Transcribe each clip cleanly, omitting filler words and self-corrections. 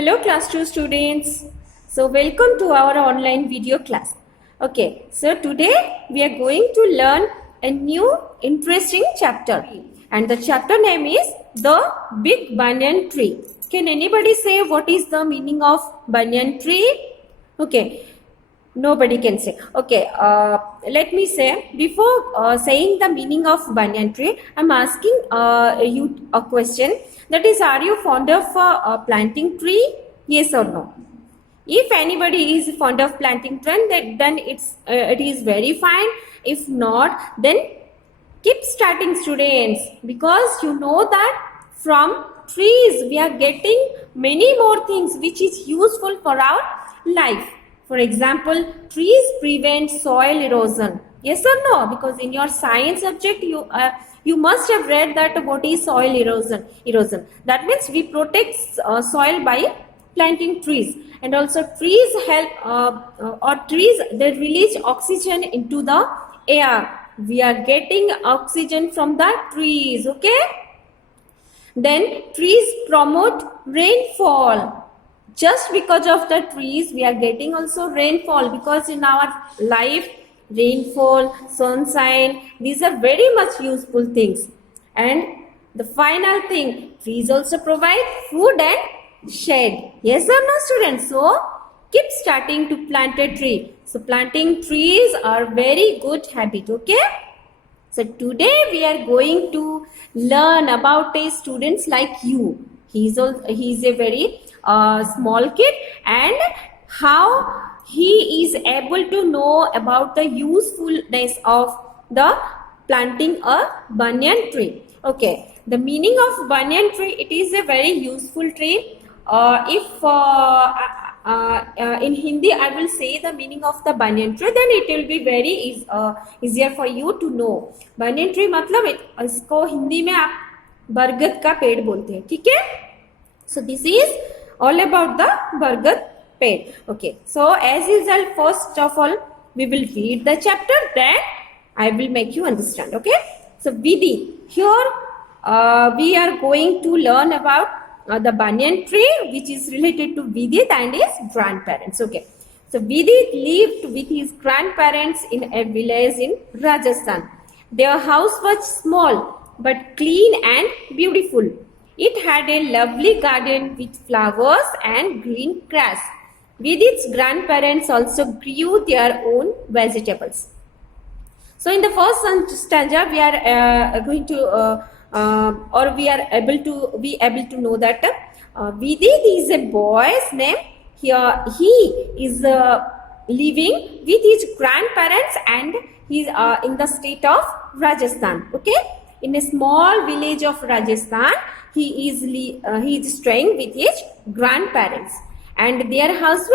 Hello class 2 students. So welcome to our online video class. Okay, so today we are going to learn a new interesting chapter and the chapter name is The Big Banyan Tree. Can anybody say what is the meaning of banyan tree? Okay, nobody can say. Okay, let me say before saying the meaning of banyan tree, I'm asking you a question. That is, are you fond of planting tree? Yes or no? If anybody is fond of planting tree, then it is very fine. If not, then keep starting, students, because you know that from trees we are getting many more things which is useful for our life. For example, trees prevent soil erosion. Yes or no? Because in your science subject you must have read that what is soil erosion. That means we protect soil by planting trees, and also trees help trees they release oxygen into the air. We are getting oxygen from the trees. Okay, then trees promote rainfall. Just because of the trees we are getting also rainfall, because in our life rainfall, sunshine, these are very much useful things. And the final thing, trees also provide food and shade. Yes or no, students? So keep starting to plant a tree. So planting trees are very good habit. Okay, so today we are going to learn about a students like you. He's a very small kid, and how he is able to know about the usefulness of the planting a banyan tree. Okay, the meaning of banyan tree, it is a very useful tree. If in Hindi I will say the meaning of the banyan tree, then it will be very easier for you to know. Banyan tree मतलब इसको हिंदी में आप बरगद का पेड़ बोलते हैं, ठीक है? So this is all about the बरगद पेड़. Okay, so as usual, first of all we will read the chapter, then I will make you understand. Okay, so Vidhi, here we are going to learn about the banyan tree, which is related to Vidit and his grandparents. Okay, so Vidit lived with his grandparents in a village in Rajasthan. Their house was small but clean and beautiful. It had a lovely garden with flowers and green grass. Vidit's grandparents also grew their own vegetables. So in the first stanza, we are going to or we are able to know that Vidit is a boy's name. Here he is living with his grandparents, and he is in the state of Rajasthan. Okay, in a small village of Rajasthan, he is staying with his grandparents, and their house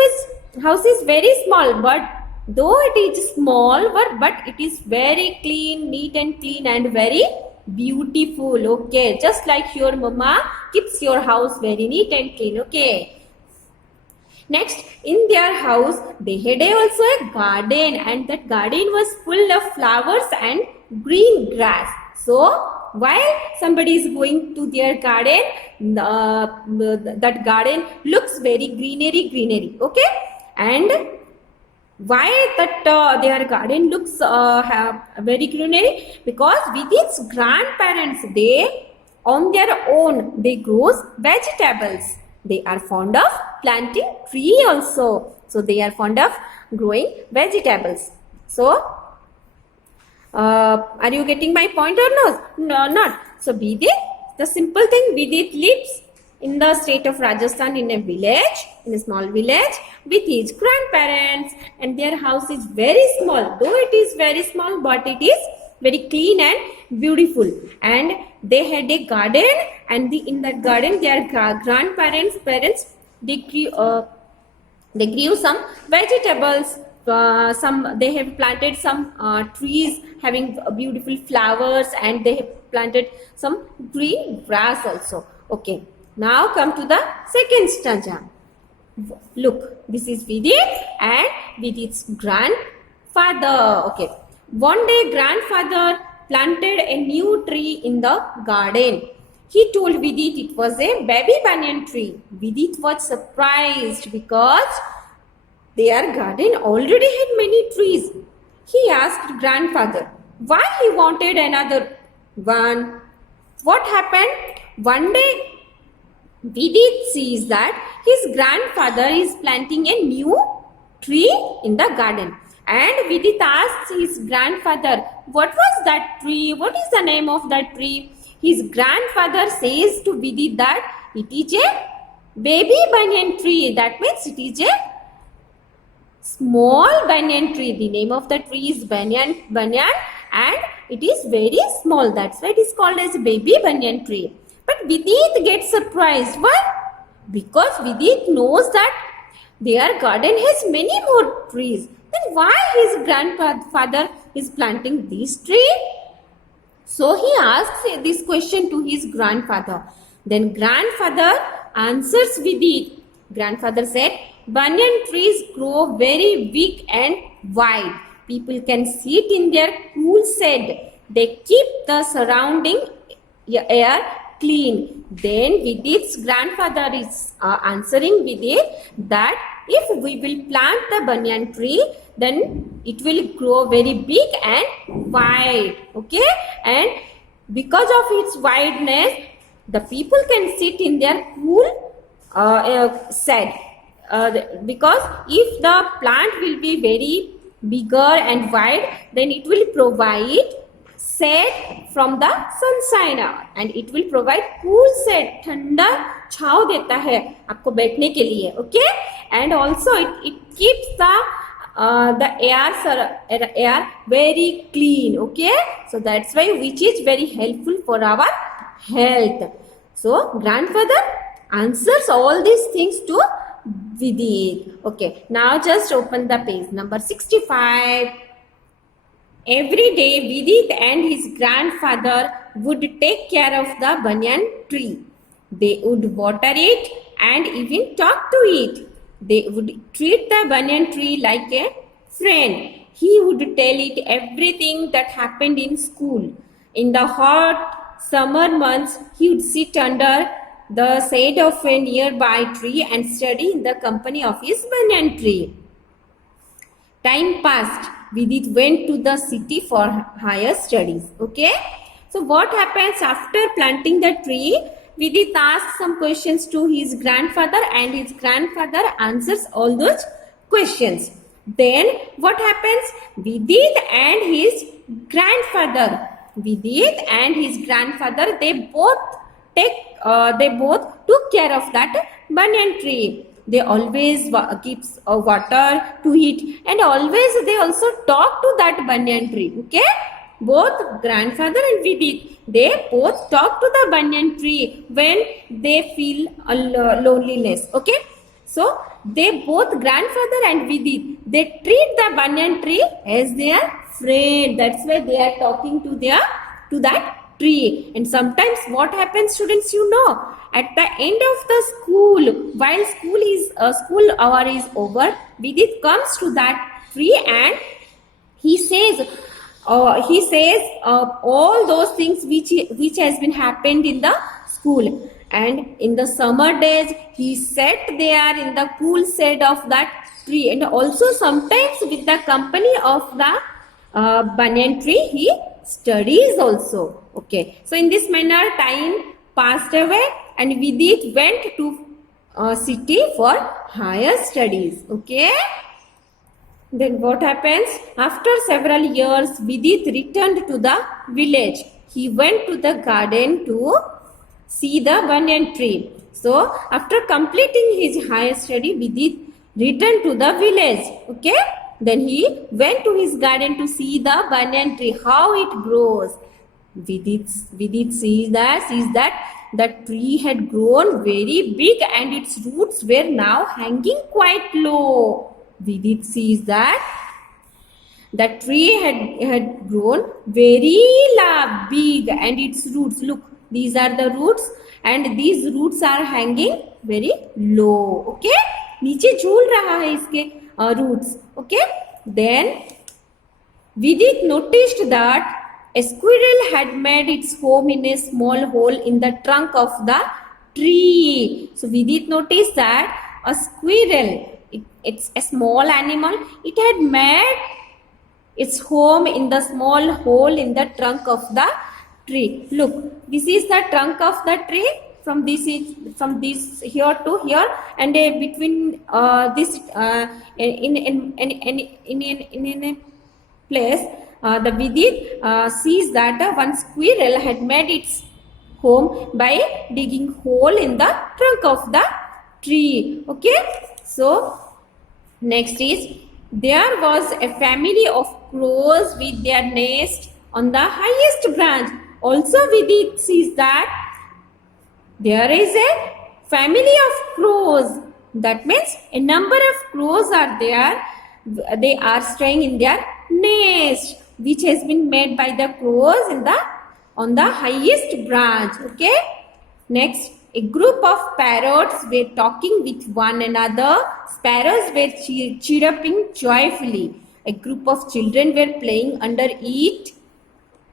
is very small, but though it is small, but it is very clean, neat and clean, and very beautiful. Okay, just like your mama keeps your house very neat and clean. Okay, next, in their house they had also a garden, and that garden was full of flowers and green grass. So while somebody is going to their garden, that garden looks very greenery. Okay, and why that their garden looks very greenery? Because with its grandparents, they on their own they grows vegetables. They are fond of planting tree also, so they are fond of growing vegetables. So are you getting my point or no? No, not. So Vidit, the simple thing, Vidit lives in the state of Rajasthan in a small village with his grandparents, and their house is very small. Though it is very small, but it is very clean and beautiful. And they had a garden, and in that garden their grandparents they grew some vegetables. They have planted some trees having beautiful flowers, and they have planted some green grass also. Okay, now come to the second stanza. Look, this is Vidit and Vidit's grandfather. Okay, one day grandfather planted a new tree in the garden. He told Vidit it was a baby banyan tree. Vidit was surprised because their garden already had many trees. He asked grandfather why he wanted another one. What happened? One day, Vidit sees that his grandfather is planting a new tree in the garden. And Vidit asks his grandfather, what was that tree? What is the name of that tree? His grandfather says to Vidit that it is a baby banyan tree. That means it is a small banyan tree. The name of the tree is banyan, and it is very small. That's why it is called as baby banyan tree. But Vidit gets surprised. Why? Because Vidit knows that their garden has many more trees. Then why his grandfather is planting this tree? So he asks this question to his grandfather. Then grandfather answers Vidit. Grandfather said, banyan trees grow very big and wide. People can sit in their cool shade. They keep the surrounding air clean. Then Vidit's grandfather is answering Vidit that if we will plant the banyan tree, then it will grow very big and wide. Okay, and because of its wideness, the people can sit in their cool shade. Because if the plant will be very bigger and wide, then it will provide shade from the sunshine and it will provide cool shade. ठंडा छाव देता है आपको बैठने के लिए. Okay, and also it keeps the air very clean. Okay, so that's why which is very helpful for our health. So grandfather answers all these things to Vidit. Okay, now just open the page number 65. Every day Vidit and his grandfather would take care of the banyan tree. They would water it and even talk to it. They would treat the banyan tree like a friend. He would tell it everything that happened in school. In the hot summer months, he would sit under the shade of a nearby tree and study in the company of his banyan tree. Time passed. Vidit went to the city for higher studies. Okay. So what happens after planting the tree? Vidit asks some questions to his grandfather and his grandfather answers all those questions. Then what happens? Vidit and his grandfather, they both took care of that banyan tree. They always keeps water to it and always they also talk to that banyan tree. Okay, both grandfather and Vidit, they both talk to the banyan tree when they feel loneliness. Okay, so they both grandfather and Vidit, they treat the banyan tree as their friend. That's why they are talking to that tree. And sometimes what happens, students, you know, at the end of the school, while school hour is over, Vidit comes to that tree and he says all those things which has been happened in the school. And in the summer days, he sat there in the cool shade of that tree, and also sometimes with the company of the banyan tree, he studies also. Okay, so in this manner, time passed away, and Vidit went to city for higher studies. Okay. Then what happens? After several years, Vidit returned to the village. He went to the garden to see the banyan tree. So after completing his higher study, Vidit returned to the village. Okay. Then he went to his garden to see the banyan tree, how it grows. Vidit sees that the tree had grown very big and its roots were now hanging quite low. Vidit sees that the tree had grown very big and its roots, look, these are the roots and these roots are hanging very low. Okay, नीचे झूल रहा है इसके roots. Okay, then Vidit noticed that a squirrel had made its home in a small hole in the trunk of the tree. So we did notice that a squirrel, it's a small animal, it had made its home in the small hole in the trunk of the tree. Look, this is the trunk of the tree. From this here to here, and between this in a place, the Vidit sees that one squirrel had made its home by digging hole in the trunk of the tree. Okay, so next is, there was a family of crows with their nest on the highest branch. Also Vidit sees that there is a family of crows. That means a number of crows are there. They are staying in their nest, which has been made by the crows in on the highest branch. Okay. Next, a group of parrots were talking with one another. Sparrows were chirruping joyfully. A group of children were playing under it.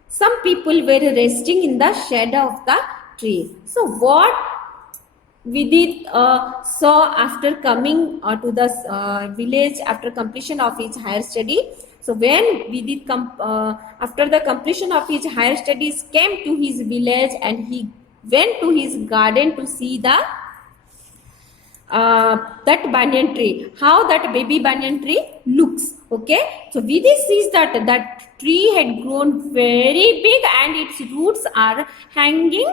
Some people were resting in the shade of the tree. So what Vidit saw after coming to the village after completion of his higher study. So when Vidit after the completion of his higher studies came to his village, and he went to his garden to see the that banyan tree, how that baby banyan tree looks. Okay, so Vidit sees that that tree had grown very big and its roots are hanging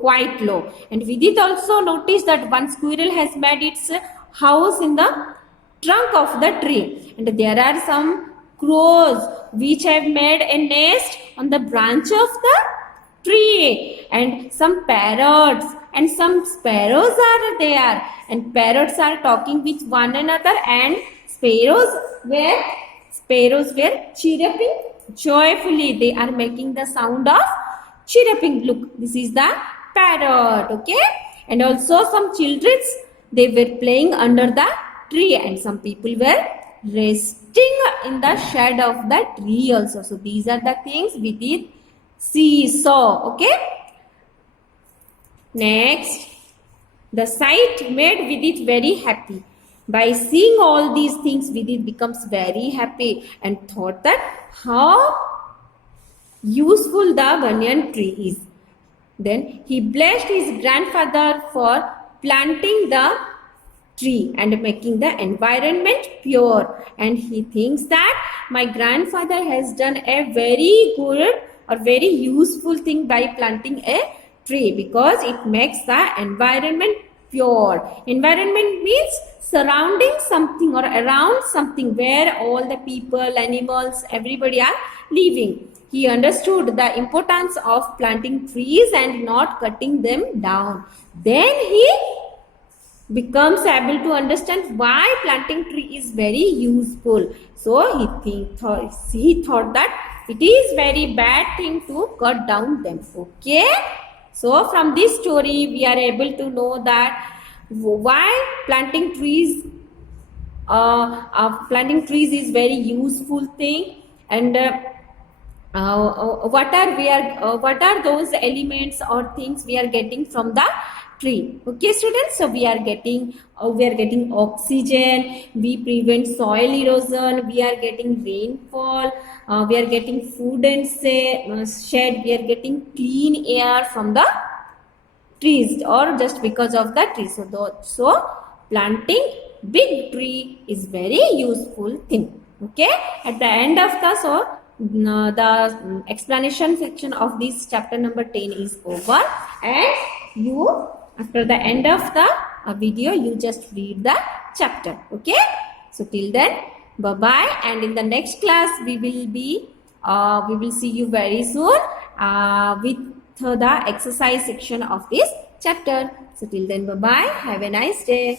quite low. And Vidit also noticed that one squirrel has made its house in the trunk of the tree, and there are some crows which have made a nest on the branch of the tree, and some parrots and some sparrows are there, and parrots are talking with one another, and sparrows were chirruping joyfully. They are making the sound of chirruping. Look, this is the parrot. Okay, and also some children, they were playing under the tree, and some people were resting in the shade of the tree also. So these are the things we did saw. Okay, next, the sight made Vidit very happy. By seeing all these things, Vidit becomes very happy and thought that how useful the banyan tree is. Then he blessed his grandfather for planting the tree and making the environment pure. And he thinks that my grandfather has done a very good or very useful thing by planting a tree, because it makes the environment pure. Environment means surrounding something or around something where all the people, animals, everybody are living. He understood the importance of planting trees and not cutting them down. Then he becomes able to understand why planting tree is very useful. So he thought that it is very bad thing to cut down them. Okay. So from this story we are able to know that why planting trees is very useful thing, and what are those elements or things we are getting from the tree. Okay, students, so we are getting oxygen, we prevent soil erosion, we are getting rainfall, we are getting food and shade, we are getting clean air from the trees, or just because of the trees. So planting big tree is very useful thing. Okay, at the end of the explanation section of this chapter number 10 is over, and you, after the end of the video, you just read the chapter. Okay, so till then, bye bye, and in the next class we will see you very soon with the exercise section of this chapter. So till then, bye bye, have a nice day.